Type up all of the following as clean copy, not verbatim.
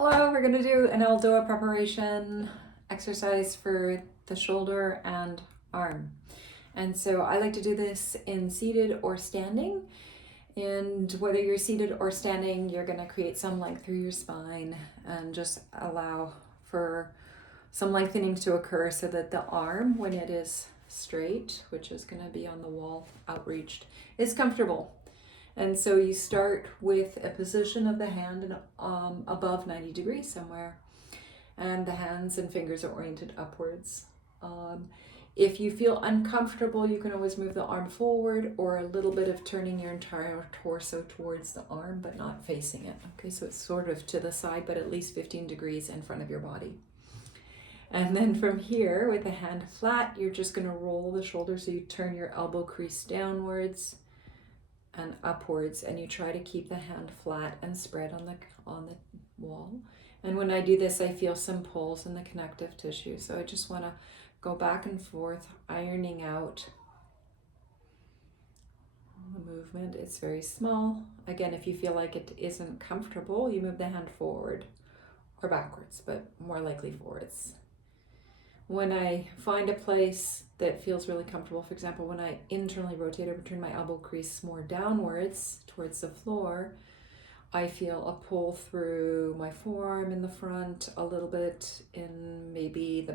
Hello, we're going to do an ELDOA preparation exercise for the shoulder and arm. And so I like to do this in seated or standing. And whether you're seated or standing, you're going to create some length through your spine and just allow for some lengthening to occur so that the arm, when it is straight, which is going to be on the wall outreached, is comfortable. And so you start with a position of the hand above 90 degrees somewhere, and the hands and fingers are oriented upwards. If you feel uncomfortable, you can always move the arm forward or a little bit of turning your entire torso towards the arm, but not facing it. Okay, so it's sort of to the side, but at least 15 degrees in front of your body. And then from here, with the hand flat, you're just going to roll the shoulder, so you turn your elbow crease downwards and upwards, and you try to keep the hand flat and spread on the wall. And when I do this, I feel some pulls in the connective tissue. So I just want to go back and forth, ironing out the movement. It's very small. Again, if you feel like it isn't comfortable, you move the hand forward or backwards, but more likely forwards. When I find a place that feels really comfortable, for example, when I internally rotate or turn my elbow crease more downwards towards the floor, I feel a pull through my forearm in the front, a little bit in maybe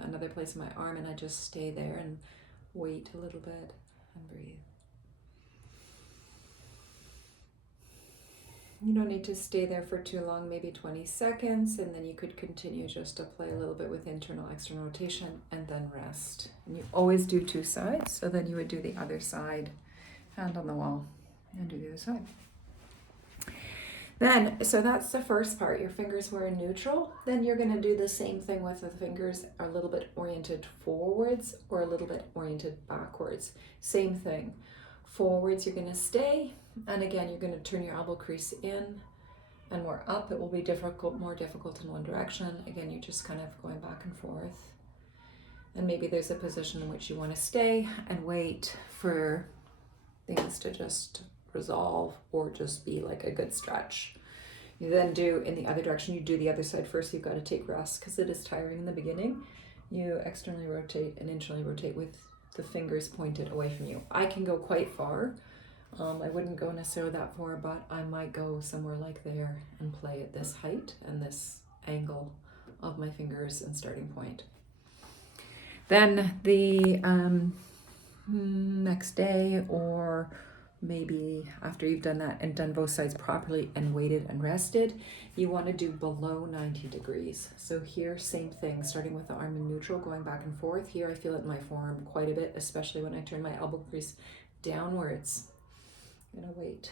another place in my arm, and I just stay there and wait a little bit and breathe. You don't need to stay there for too long, maybe 20 seconds, and then you could continue just to play a little bit with internal, external rotation and then rest. And you always do two sides, so then you would do the other side, hand on the wall, and do the other side. Then, so that's the first part, your fingers were in neutral. Then you're gonna do the same thing with the fingers a little bit oriented forwards or a little bit oriented backwards. Same thing. Forwards, you're gonna stay, and again, you're going to turn your elbow crease in and more up. It will be more difficult in one direction. Again, you're just kind of going back and forth. And maybe there's a position in which you want to stay and wait for things to just resolve or just be like a good stretch. You then do in the other direction, you do the other side first. You've got to take rest because it is tiring in the beginning. You externally rotate and internally rotate with the fingers pointed away from you. I can go quite far. I wouldn't go necessarily that far, but I might go somewhere like there and play at this height and this angle of my fingers and starting point. Then the next day, or maybe after you've done that and done both sides properly and waited and rested, you want to do below 90 degrees. So here, same thing, starting with the arm in neutral, going back and forth. Here I feel it in my forearm quite a bit, especially when I turn my elbow crease downwards. I'm gonna wait.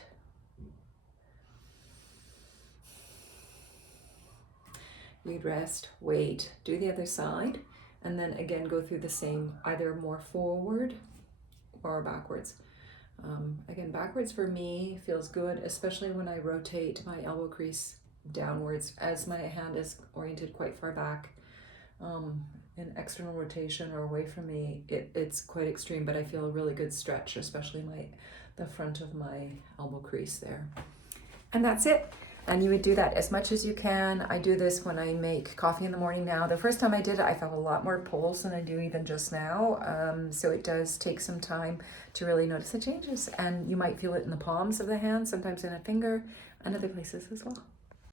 You'd rest, wait, do the other side, and then again go through the same, either more forward or backwards. Again, backwards for me feels good, especially when I rotate my elbow crease downwards as my hand is oriented quite far back. In external rotation or away from me, it's quite extreme, but I feel a really good stretch, especially the front of my elbow crease there. And that's it. And you would do that as much as you can. I do this when I make coffee in the morning now. The first time I did it, I felt a lot more pulls than I do even just now. So it does take some time to really notice the changes. And you might feel it in the palms of the hand, sometimes in a finger, and other places as well.